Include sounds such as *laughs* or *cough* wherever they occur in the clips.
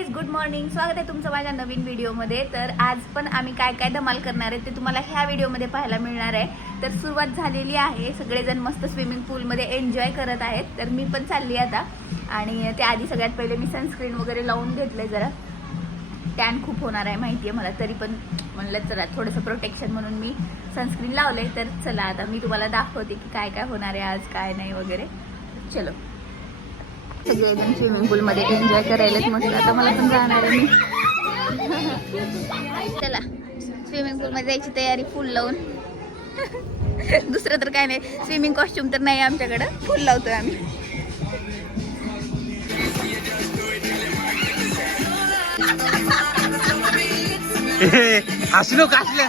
Guys good morning स्वागत आहे तुमचं माझ्या नवीन व्हिडिओमध्ये तर आज पण आम्ही काय काय धमाल करणार आहे ते तुम्हाला ह्या व्हिडिओमध्ये पाहायला मिळणार आहे. तर सुरुवात झालेली आहे. सगळेजण मस्त स्विमिंग पूलमध्ये एन्जॉय करत आहेत. तर मी पण चालली आता. आणि त्याआधी सगळ्यात पहिले मी सनस्क्रीन वगैरे लावून घेतलंय जरा. टॅन खूप होणार आहे माहिती आहे मला. तरी पण म्हणलं चला थोडंसं प्रोटेक्शन म्हणून मी सनस्क्रीन लावलंय. तर चला आता मी तुम्हाला दाखवते की काय काय होणार आहे आज काय नाही वगैरे. चलो. सगळेजण स्विमिंग पूलमध्ये एन्जॉय करायलाच मस्त आता मला पण जाणार आहे मी. चला स्विमिंग पूलमध्ये जायची तयारी फुल लावून. दुसरं तर काय नाही. स्विमिंग कॉस्ट्युम तर नाही आमच्याकडं. फुल लावतोय आम्ही. *laughs* हसलो कासल्या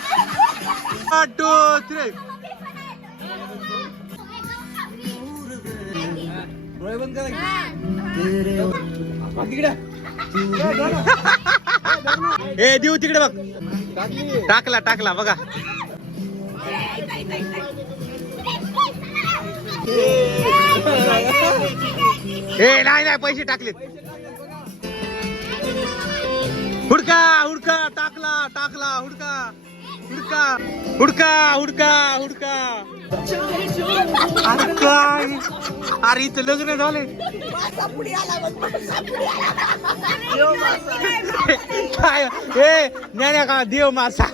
ए देऊ तिकडे बघ. टाकला टाकला बघा. ए नाही नाही पैसे टाकलेत. हुडका हुडका टाकला टाकला हुडका. हुडका हुडका हुडका हुडका. अरे काय? अरे इथं लग्न झाले काय? ए ज्ञान्या का? देव मासा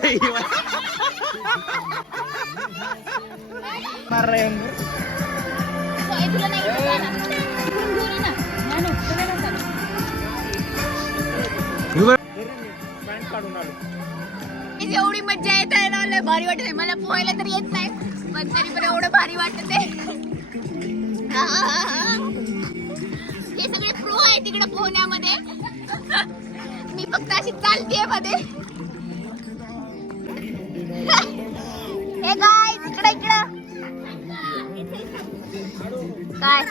एवढी मज्जा येत आहे ना लय भारी वाटत मला पोहायला तर येत नाही पण तरी पण एवढं भारी वाटत हे सगळे प्रो आहे तिकडे पोहण्यामध्ये. मी फक्त अशी चालतीये मध्ये. हे गाय इकडे इकडं. काय?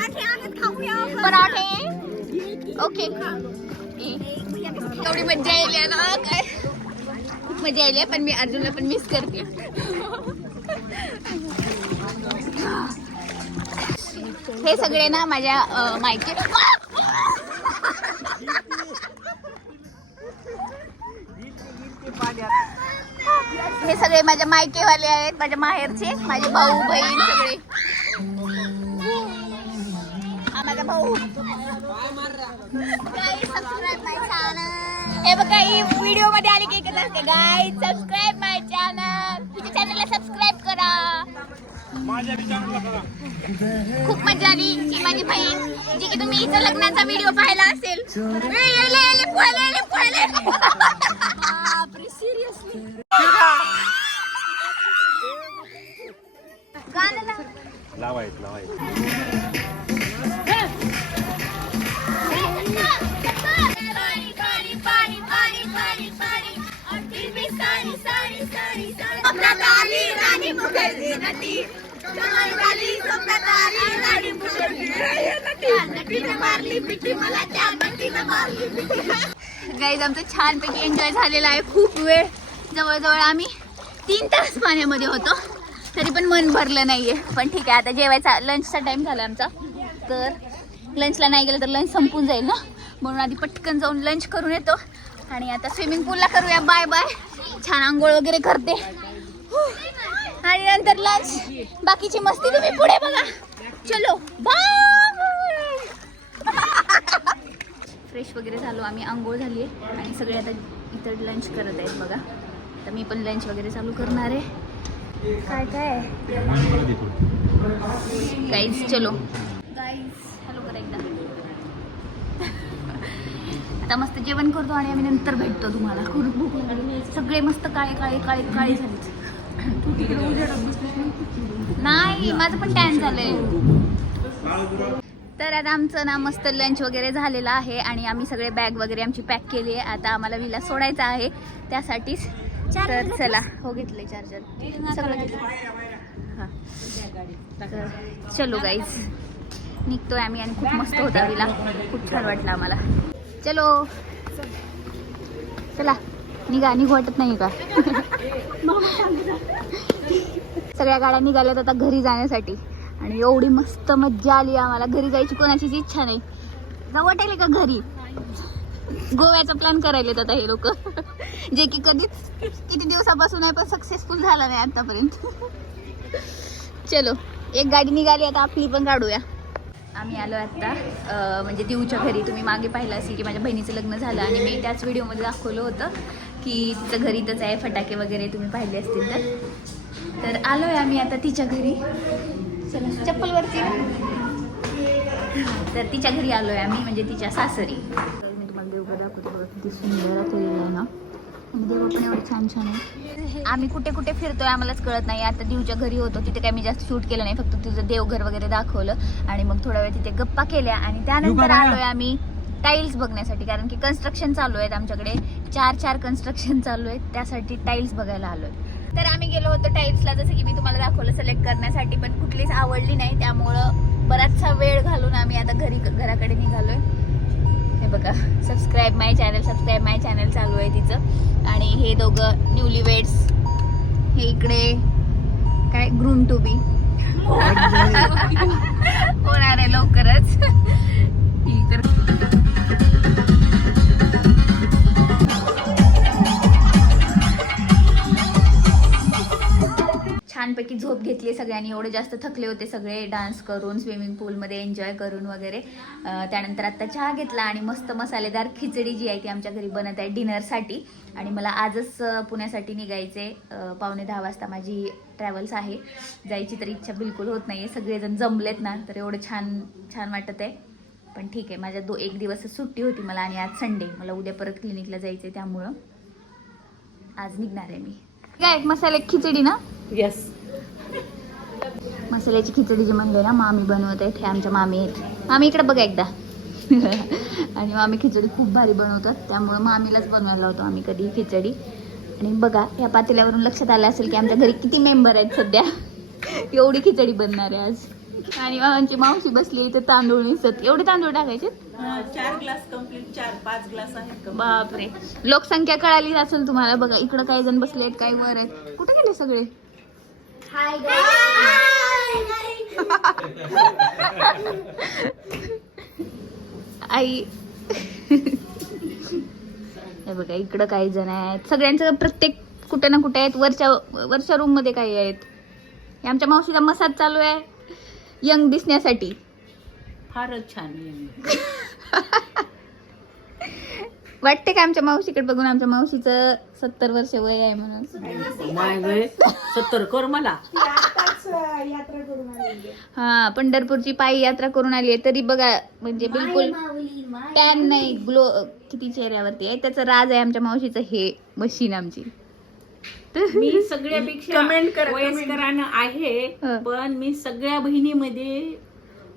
पराठे. ओके एवढी मज्जा येईल ना काय? मध्ये आले पण मी अर्जुनला पण मिस करते. हे सगळे ना माझ्या मायके. हे सगळे माझ्या मायकेवाले आहेत माझ्या माहेरचे माझे भाऊ बहीण सगळे. हा माझा भाऊ. हे बघा ही व्हिडिओमध्ये आली की एकच असते? गाय सबस्क्राईब माय चॅनल तुझ्या चॅनलला सबस्क्राईब करा. खूप मजा आली ही माझी बहीण जी की तुम्ही इथं लग्नाचा व्हिडिओ पाहिला असेल. लावायत लावायत गाईज आमचं छानपैकी एन्जॉय झालेला आहे. खूप वेळ. जवळजवळ आम्ही तीन तास पाण्यामध्ये होतो. तरी पण मन भरलं नाहीये. पण ठीक आहे आता जेवायचा लंचचा टाईम झाला आमचा. तर लंचला नाही गेलं तर लंच संपून जाईल ना? म्हणून आधी पटकन जाऊन लंच करून येतो. आणि आता स्विमिंग पूलला करूया. बाय बाय छान आंघोळ वगैरे करते. आणि नंतर लंच बाकीची मस्ती तुम्ही पुढे बघा. चलो फ्रेश *laughs* वगैरे झालो आम्ही आंघोळ झाली आहे. आणि सगळे आता इतर लंच करत आहेत बघा. तर मी पण लंच वगैरे चालू करणार आहे. काय काय? गाईज चलो. गाईज हॅलो करा एकदा. *laughs* आता मस्त जेवण करतो आणि आम्ही नंतर भेटतो तुम्हाला. खूप *laughs* भूक सगळे मस्त काळे काळे काळे काळे झाले नाही माझं पण टॅन झालंय. तर आता आमचं ना मस्त लंच वगैरे झालेलं आहे आणि आम्ही सगळे बॅग वगैरे आमची पॅक केली आहे. आता आम्हाला विला सोडायचा आहे. त्यासाठीच तर चला हो घेतले चार्जर सगळं घेतलं हां. चलो गाईज निघतोय आम्ही आणि खूप मस्त होता विला खूप छान वाटलं आम्हाला. चलो. चला. निघा निघू वाटत नाही का? सगळ्या गाड्या निघाल्यात आता घरी जाण्यासाठी. आणि एवढी मस्त मज्जा आली आम्हाला. घरी जायची कोणाचीच इच्छा नाही. जाऊ वाटेल का घरी? गोव्याचा प्लॅन करायलेत आता हे लोक. जे की कधीच किती दिवसापासून आहे पण सक्सेसफुल झाला नाही आतापर्यंत. चलो एक गाडी निघाली आता आपली पण काढूया. आम्ही आलो आत्ता म्हणजे दिवच्या घरी. तुम्ही मागे पाहिलं असेल की माझ्या बहिणीचं लग्न झालं आणि मी त्याच व्हिडिओमध्ये दाखवलं होतं. की तिचं घरी इथंच आहे फटाके वगैरे तुम्ही पाहिले असतील तर. तर आलो आहे आम्ही आता तिच्या घरी. चला चप्पलवरती तर तिच्या घरी आलो आहे आम्ही म्हणजे तिच्या सासरी. तर मी तुम्हाला देवघर दाखवते बघा किती सुंदर केलेलं आहे ना. छान छान आहे. आम्ही कुठे कुठे फिरतोय आम्हालाच कळत नाही. आता दिवच्या घरी होतो तिथे काय मी जास्त शूट केलं नाही फक्त तुझं देवघर वगैरे दाखवलं. आणि मग थोडा वेळ तिथे गप्पा केल्या आणि त्यानंतर आलोय आम्ही. टाईल्स बघण्यासाठी कारण की कन्स्ट्रक्शन चालू आहेत आमच्याकडे. चार चार कन्स्ट्रक्शन चालू आहेत. त्यासाठी टाईल्स बघायला आलोय. तर आम्ही गेलो होतो टाईल्सला जसं की मी तुम्हाला दाखवलं सिलेक्ट करण्यासाठी पण कुठलीच आवडली नाही. त्यामुळं बराचसा वेळ घालून आम्ही आता घरी घराकडे निघालोय. हे बघा subscribe my channel subscribe my channel चालू आहे तिचं. आणि हे दोघं न्यूली वेड्स हे इकडे काय? ग्रूम टू बी होणार आहे लवकरच. छानपैकी झोप घेतली सगळ्यांनी एवढे जास्त थकले होते सगळे डान्स करून स्विमिंग पूलमध्ये एन्जॉय करून वगैरे. त्यानंतर आत्ता चहा घेतला आणि मस्त मसालेदार खिचडी जी आहे ती आमच्या घरी बनत आहे डिनरसाठी. आणि मला आजच पुण्यासाठी निघायचे पावणे दहा वाजता माझी ट्रॅव्हल्स आहे. जायची तर इच्छा बिलकुल होत नाही आहे सगळेजण जमलेत ना तर एवढं छान छान वाटत आहे. पण ठीक आहे माझ्या दो एक दिवस सुट्टी होती मला आणि आज संडे. मला उद्या परत क्लिनिकला जायचं आहे त्यामुळं. आज निघणार आहे मी. काय मसाले खिचडी ना? येस मसाल्याची खिचडी जी म्हणले ना मामी बनवत आहेत हे आमच्या मामी आहेत. मामी इकडे बघा एकदा. *laughs* आणि मामी खिचडी खूप भारी बनवतात त्यामुळं मामीलाच बनवायला होतो आम्ही कधी खिचडी. आणि बघा या पातेल्यावरून लक्षात आलं असेल की आमच्या घरी किती मेंबर आहेत सध्या. *laughs* एवढी खिचडी बनणार आहे आज. आणि आमची मावशी बसली इथे तांदूळ निसत. एवढे तांदूळ टाकायचे? चार ग्लास कंप्लीट चार पाच ग्लास आहेत. बापरे. लोकसंख्या कळाली असेल तुम्हाला. बघा इकडं काही जण बसले आहेत काही वर आहेत. कुठे गेले सगळे? आई. हे बघा इकडं काही जण आहेत. सगळ्यांचं प्रत्येक कुठे ना कुठे आहेत. वरच्या वरच्या रूममध्ये काही आहेत. हे आमच्या मावशीचा मसाज चालू आहे. यंग दिसण्यासाठी. फारच छान. *laughs* वाटते का आमच्या मावशीकडे बघून? आमच्या मावशीचं सत्तर वर्ष वय आहे म्हणून. माय वय सत्तर कर मला. हा पंढरपूरची पायी यात्रा करून आली आहे. तरी बघा म्हणजे बिलकुल टॅन नाही ग्लो किती चेहऱ्यावरती आहे. त्याचं राज आहे आमच्या मावशीचं हे मशीन आमची. मी सगळ्यापेक्षा *laughs* वयस्करानं आहे. पण मी सगळ्या बहिणीमध्ये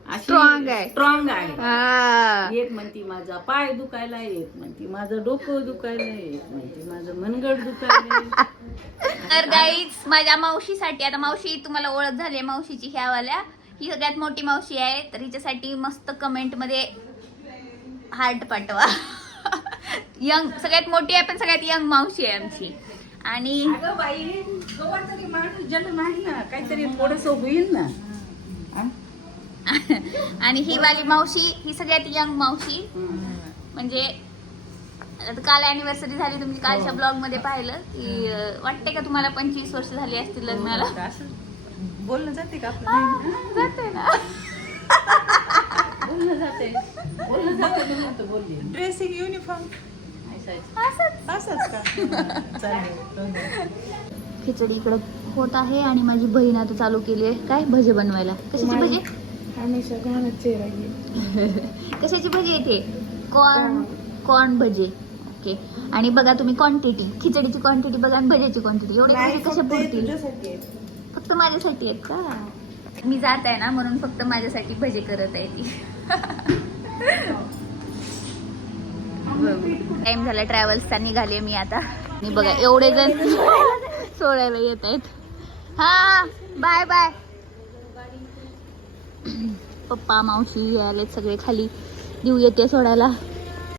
Strong आहे. स्ट्रॉंग आहे. हा. एक म्हणती माझा पाय दुखायला एक म्हणती माझं डोकं दुखायला एक म्हणती माझं मनगड दुखायला *laughs* तर गाईच माझ्या मावशीसाठी आता मावशी तुम्हाला ओळख झाली आहे मावशीची ह्यावाल्या ही सगळ्यात मोठी मावशी आहे तर हिच्यासाठी मस्त कमेंटमध्ये हार्ट पाठवा. *laughs* यंग सगळ्यात मोठी आहे पण सगळ्यात यंग मावशी आहे आमची. आणि अगं बाई कवा तरी माणूस जन्म आहे ना काहीतरी थोडस होईल ना? *laughs* आणि ही वाली मावशी ही सगळ्यात यंग मावशी. म्हणजे आता काल अॅनिव्हर्सरी झाली तुम्ही कालच्या ब्लॉगमध्ये पाहिलं. की अं, वाटते का तुम्हाला पंचवीस वर्ष झाली असतील लग्नाला? असं बोलणं जाते का आपलं? हा, जाते ना. बोलणं जाते. बोलणं जाते म्हणून तर बोलली. ड्रेसिंग युनिफॉर्म असंच. असंच का? चालेल खिचडी इकडे होत आहे आणि माझी बहीण आता चालू केली आहे. काय? भजे बनवायला. कशाची भजी? हमेशा घाणच चेहरा कशाची भजी येते कॉर्न कॉर्न. भजे. ओके आणि बघा तुम्ही क्वांटिटी खिचडीची क्वांटिटी बघा आणि भज्याची क्वांटिटी एवढे भजे कशा पुरतील. फक्त माझ्यासाठी आहेत का? मी जात आहे ना म्हणून फक्त माझ्यासाठी भजे करत आहे ती. *laughs* टाइम झाला ट्रॅव्हल्सचा निघाले मी आता. आणि बघा एवढे जण सोडायला येत आहेत. हा बाय बाय पप्पा मावशी आलेत सगळे खाली देऊ येते सोडायला.